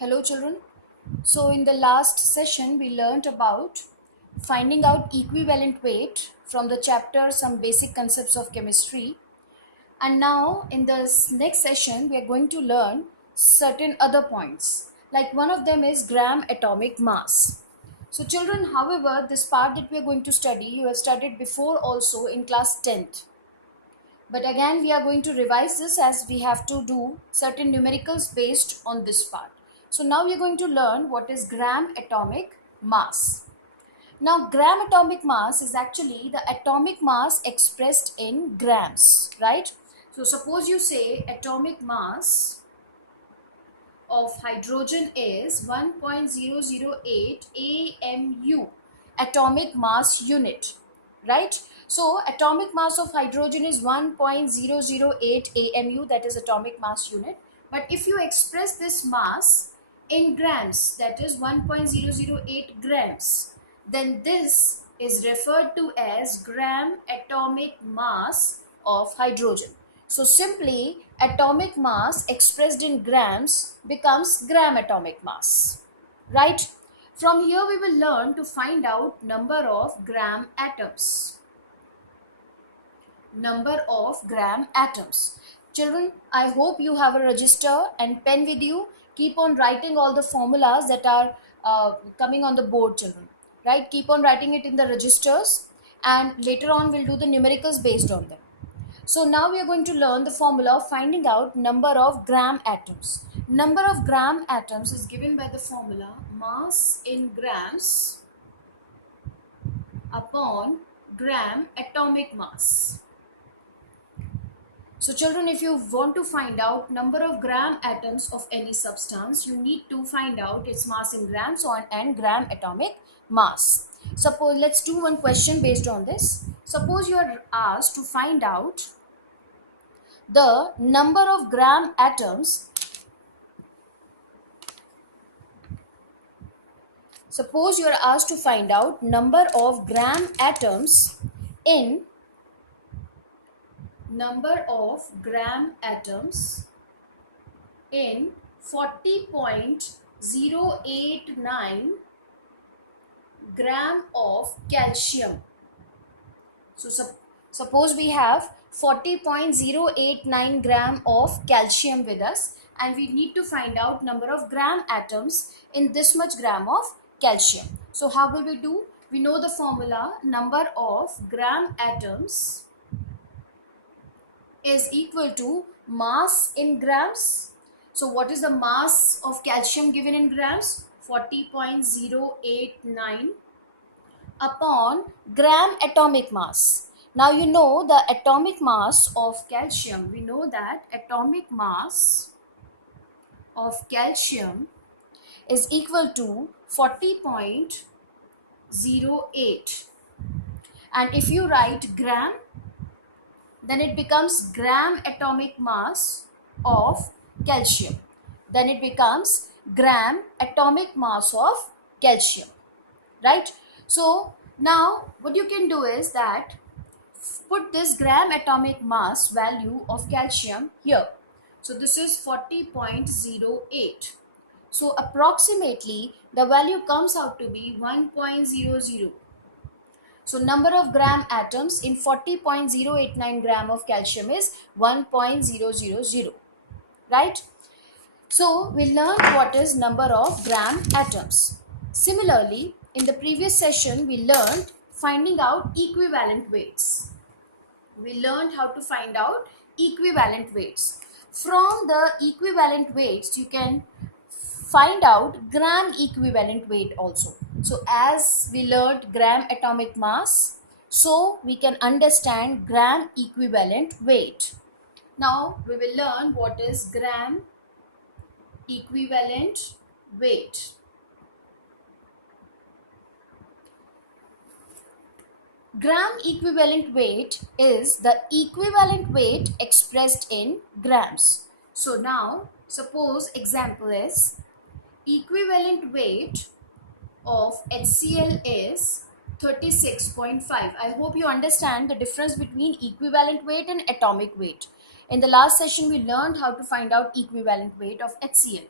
Hello children. So in the last session we learned about finding out equivalent weight from the chapter Some Basic Concepts of Chemistry, and now in this next session we are going to learn certain other points. Like one of them is gram atomic mass. So children, however, this part that we are going to study you have studied before also in class 10th. But again, we are going to revise this as we have to do certain numericals based on this part. So now we are going to learn what is gram atomic mass. Now, gram atomic mass is actually the atomic mass expressed in grams, right? So suppose you say atomic mass of hydrogen is 1.008 AMU, atomic mass unit, right? So atomic mass of hydrogen is 1.008 AMU, that is atomic mass unit. But if you express this mass in grams, that is 1.008 grams, then this is referred to as gram atomic mass of hydrogen. So simply atomic mass expressed in grams becomes gram atomic mass, right? From here we will learn to find out number of gram atoms. Number of gram atoms. Children, I hope you have a register and pen with you. Keep on writing all the formulas that are coming on the board, children, right? Keep on writing it in the registers, and later on we'll do the numericals based on them. So now we are going to learn the formula of finding out number of gram atoms. Number of gram atoms is given by the formula mass in grams upon gram atomic mass. So children, if you want to find out number of gram atoms of any substance, you need to find out its mass in grams and gram atomic mass. Suppose, let's do one question based on this. Suppose you are asked to find out the number of gram atoms. Suppose you are asked to find out number of gram atoms in 40.089 gram of calcium. So suppose we have 40.089 gram of calcium with us, and we need to find out number of gram atoms in this much gram of calcium. So how will we do? We know the formula, number of gram atoms is equal to mass in grams. So what is the mass of calcium given in grams? 40.089 upon gram atomic mass. Now you know the atomic mass of calcium. We know that atomic mass of calcium is equal to 40.08. And if you write gram, then it becomes gram atomic mass of calcium. Then it becomes gram atomic mass of calcium, right? So now what you can do is that put this gram atomic mass value of calcium here. So this is 40.08. So approximately the value comes out to be 1.00. So number of gram atoms in 40.089 gram of calcium is 1.000, right? So we learned what is number of gram atoms. Similarly, in the previous session we learned finding out equivalent weights. We learned how to find out equivalent weights. From the equivalent weights you can find out gram equivalent weight also. So as we learned gram atomic mass, so we can understand gram equivalent weight. Now we will learn what is gram equivalent weight. Gram equivalent weight is the equivalent weight expressed in grams. So now suppose example is equivalent weight of HCl is 36.5. I hope you understand the difference between equivalent weight and atomic weight. In the last session we learned how to find out equivalent weight of HCl.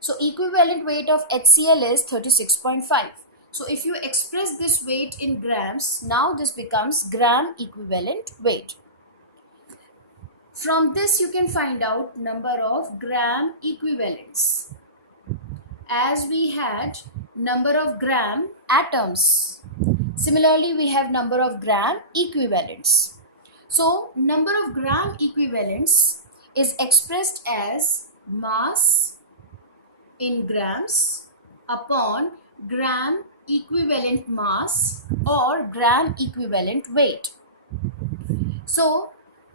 So equivalent weight of HCl is 36.5. So if you express this weight in grams, now this becomes gram equivalent weight. From this you can find out number of gram equivalents, as we had number of gram atoms. Similarly, we have number of gram equivalents. So number of gram equivalents is expressed as mass in grams upon gram equivalent mass or gram equivalent weight. So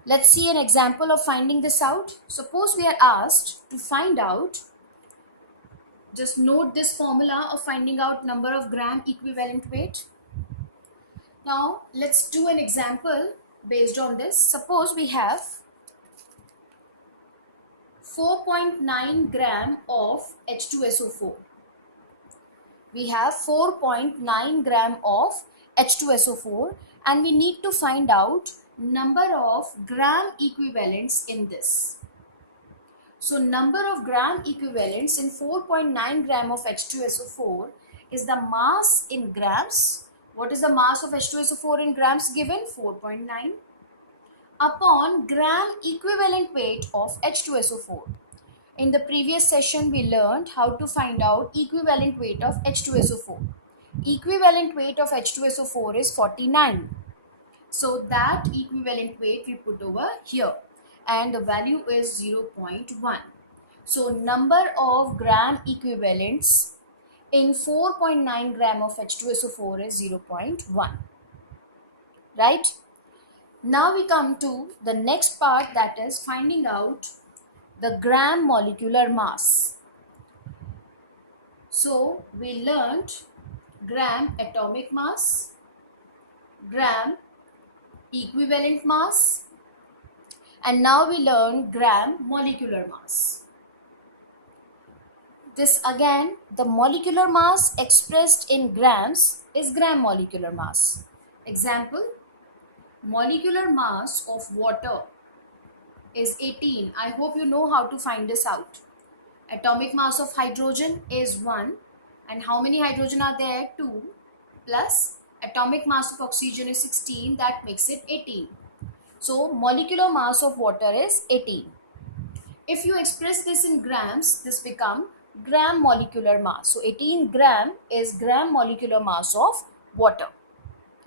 let's see an example of finding this out. Suppose we are asked to find out, just note this formula of finding out number of gram equivalent weight. Now let's do an example based on this. Suppose we have 4.9 gram of H2SO4. We have 4.9 gram of H2SO4 and we need to find out number of gram equivalents in this. So number of gram equivalents in 4.9 gram of H2SO4 is the mass in grams. What is the mass of H2SO4 in grams given? 4.9 upon gram equivalent weight of H2SO4. In the previous session, we learned how to find out equivalent weight of H2SO4. Equivalent weight of H2SO4 is 49. So that equivalent weight we put over here and the value is 0.1. So number of gram equivalents in 4.9 gram of H2SO4 is 0.1. Right? Now we come to the next part, that is finding out the gram molecular mass. So we learned gram atomic mass, gram equivalent mass, and now we learn gram molecular mass. This again, the molecular mass expressed in grams is gram molecular mass. Example, molecular mass of water is 18. I hope you know how to find this out. Atomic mass of hydrogen is 1. And how many hydrogen are there? 2. Plus atomic mass of oxygen is 16. That makes it 18. So molecular mass of water is 18. If you express this in grams, this become gram molecular mass. So 18 gram is gram molecular mass of water.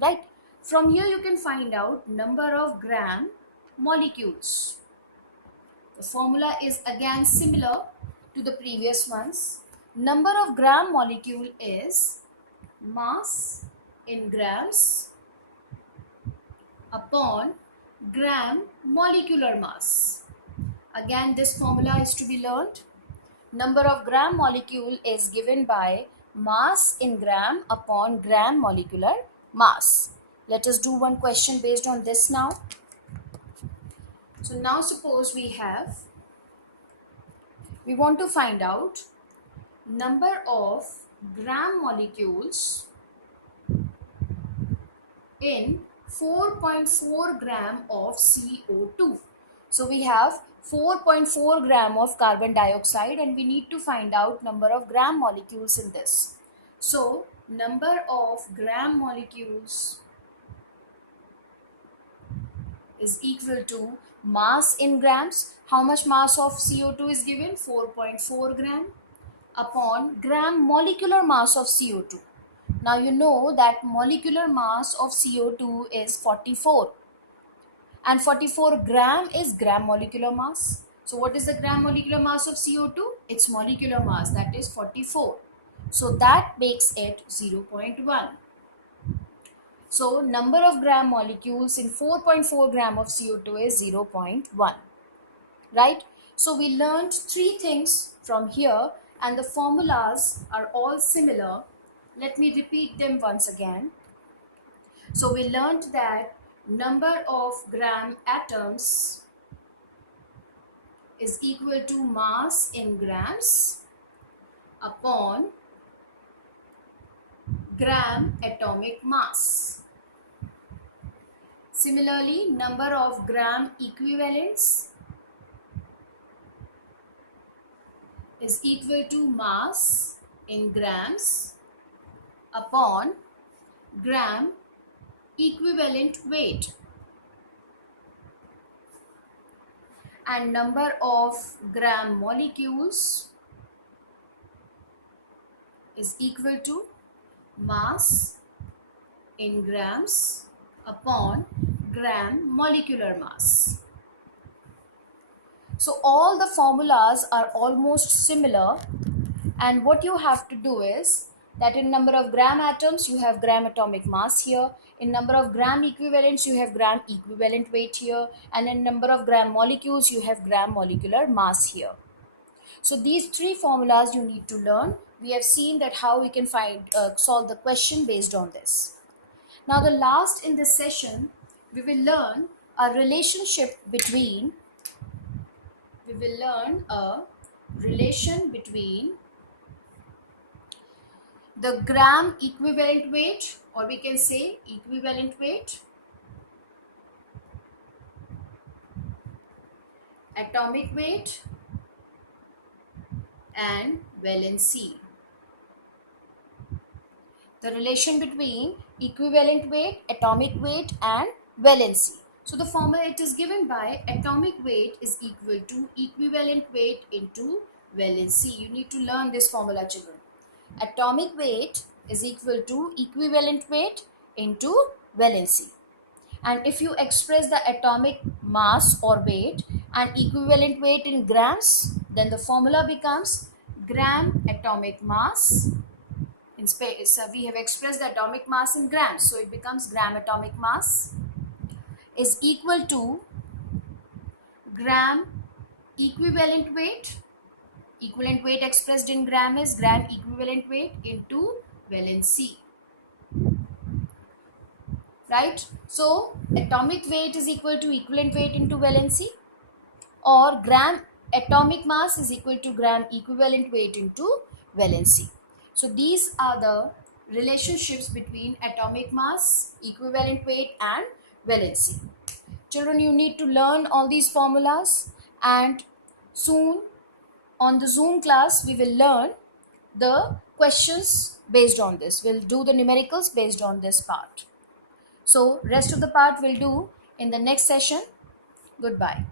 Right? From here you can find out number of gram molecules. The formula is again similar to the previous ones. Number of gram molecule is mass in grams upon gram molecular mass. Again, this formula is to be learned. Number of gram molecule is given by mass in gram upon gram molecular mass. Let us do one question based on this now. So now suppose we want to find out number of gram molecules in 4.4 gram of CO2. So we have 4.4 gram of carbon dioxide and we need to find out number of gram molecules in this. So number of gram molecules is equal to mass in grams. How much mass of CO2 is given? 4.4 gram upon gram molecular mass of CO2. Now you know that molecular mass of CO2 is 44 and 44 gram is gram molecular mass. So what is the gram molecular mass of CO2? Its molecular mass, that is 44. So that makes it 0.1. So number of gram molecules in 4.4 gram of CO2 is 0.1. Right? So we learned 3 things from here and the formulas are all similar. Let me repeat them once again. So we learned that number of gram atoms is equal to mass in grams upon gram atomic mass. Similarly, number of gram equivalents is equal to mass in grams upon gram equivalent weight, and number of gram molecules is equal to mass in grams upon gram molecular mass. So all the formulas are almost similar, and what you have to do is that in number of gram atoms you have gram atomic mass here, in number of gram equivalents you have gram equivalent weight here, and in number of gram molecules you have gram molecular mass here. So these three formulas you need to learn. We have seen that how we can solve the question based on this. Now the last in this session we will learn a relationship between the gram equivalent weight, or we can say equivalent weight, atomic weight, and valency. The relation between equivalent weight, atomic weight, and valency. So the formula, it is given by atomic weight is equal to equivalent weight into valency. You need to learn this formula, children. Atomic weight is equal to equivalent weight into valency. And if you express the atomic mass or weight and equivalent weight in grams, then the formula becomes gram atomic mass. In space, we have expressed the atomic mass in grams, so it becomes gram atomic mass is equal to gram equivalent weight. Equivalent weight expressed in gram is gram equivalent weight into valency. Right? So atomic weight is equal to equivalent weight into valency, or gram atomic mass is equal to gram equivalent weight into valency. So these are the relationships between atomic mass, equivalent weight, and valency. Children, you need to learn all these formulas, and soon on the Zoom class we will learn the questions based on this. We'll do the numericals based on this part. So rest of the part we'll do in the next session. Goodbye.